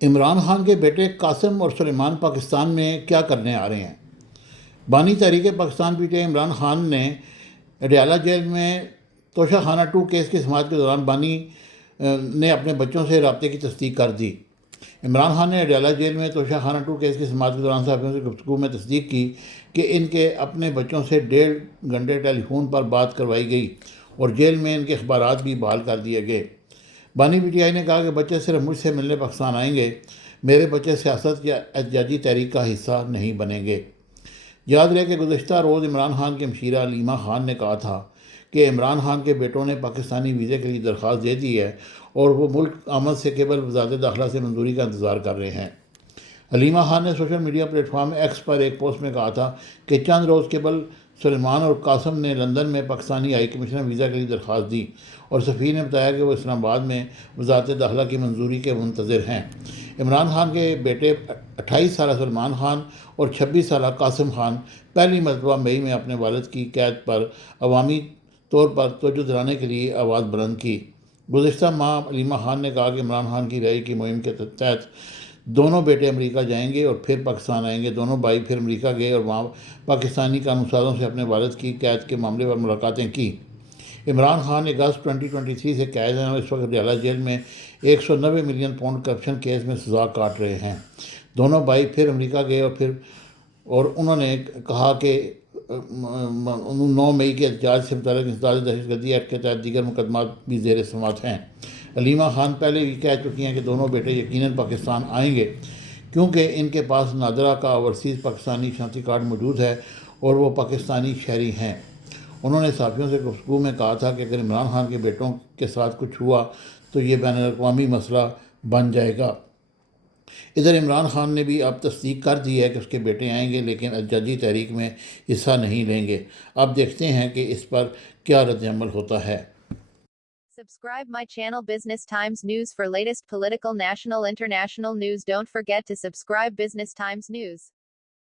عمران خان کے بیٹے قاسم اور سلیمان پاکستان میں کیا کرنے آ رہے ہیں؟ بانی تحریک Pakistan P T I Imran Khan نے اڈیالہ جیل میں توشہ خانہ 2 کیس کی سماعت کے دوران بانی نے اپنے بچوں سے رابطے کی تصدیق کر دی۔ عمران خان نے اڈیالہ جیل میں توشہ خانہ 2 کیس کی سماعت کے دوران صحافیوں سے گفتگو میں تصدیق کی کہ ان کے اپنے بچوں سے 1.5 گھنٹے ٹیلی فون پر بات کروائی گئی اور جیل میں ان کے اخبارات بھی بحال کر دیے گئے۔ بانی پی ٹی آئی نے کہا کہ بچے صرف مجھ سے ملنے پاکستان آئیں گے، میرے بچے سیاست یا احتجاجی تحریک کا حصہ نہیں بنیں گے۔ یاد رہے کہ گزشتہ روز عمران خان کی مشیرہ علیمہ خان نے کہا تھا کہ عمران خان کے بیٹوں نے پاکستانی ویزے کے لیے درخواست دے دی ہے اور وہ ملک آمد سے قبل وزارت داخلہ سے منظوری کا انتظار کر رہے ہیں۔ علیمہ خان نے social media platform X پر ایک پوسٹ میں کہا تھا کہ چند روز قبل سلیمان اور قاسم نے لندن میں پاکستانی ہائی کمشنر ویزا کے لیے درخواست دی اور سفیر نے بتایا کہ وہ اسلام آباد میں وزارت داخلہ کی منظوری کے منتظر ہیں۔ عمران خان کے بیٹے 28 سالہ سلمان خان اور 26 سالہ قاسم خان پہلی مرتبہ مئی میں اپنے والد کی قید پر عوامی طور پر توجہ دلانے کے لیے آواز بلند کی۔ گزشتہ ماہ علیمہ خان نے کہا کہ عمران خان کی رہائی کی مہم کے تحت دونوں بیٹے امریکہ جائیں گے اور پھر پاکستان آئیں گے۔ دونوں بھائی پھر امریکہ گئے اور وہاں پاکستانی قانون سازوں سے اپنے والد کی قید کے معاملے پر ملاقاتیں کی۔ عمران خان اگست 2023 سے قید ہیں اور اس وقت اڈیالہ جیل میں 190 ملین پاؤنڈ کرپشن کیس میں سزا کاٹ رہے ہیں۔ دونوں بھائی پھر امریکہ گئے اور انہوں نے کہا کہ 9 مئی کے احتجاج سے متعلق انسداد دہشت گردی ایکٹ کے تحت دیگر مقدمات بھی زیر سماعت ہیں۔ علیمہ خان پہلے بھی کہہ چکی ہیں کہ دونوں بیٹے یقیناً پاکستان آئیں گے کیونکہ ان کے پاس نادرہ کا اوورسیز پاکستانی شناختی کارڈ موجود ہے اور وہ پاکستانی شہری ہیں۔ انہوں نے صحافیوں سے گفتگو میں کہا تھا کہ اگر عمران خان کے بیٹوں کے ساتھ کچھ ہوا تو یہ بین الاقوامی مسئلہ بن جائے گا۔ ادھر عمران خان نے بھی اب تصدیق کر دی ہے کہ اس کے بیٹے آئیں گے لیکن احتجاجی تحریک میں حصہ نہیں لیں گے۔ اب دیکھتے ہیں کہ اس پر کیا رد عمل ہوتا ہے۔ Subscribe my channel Business Times News for latest political, national, international news. Don't forget to subscribe Business Times News.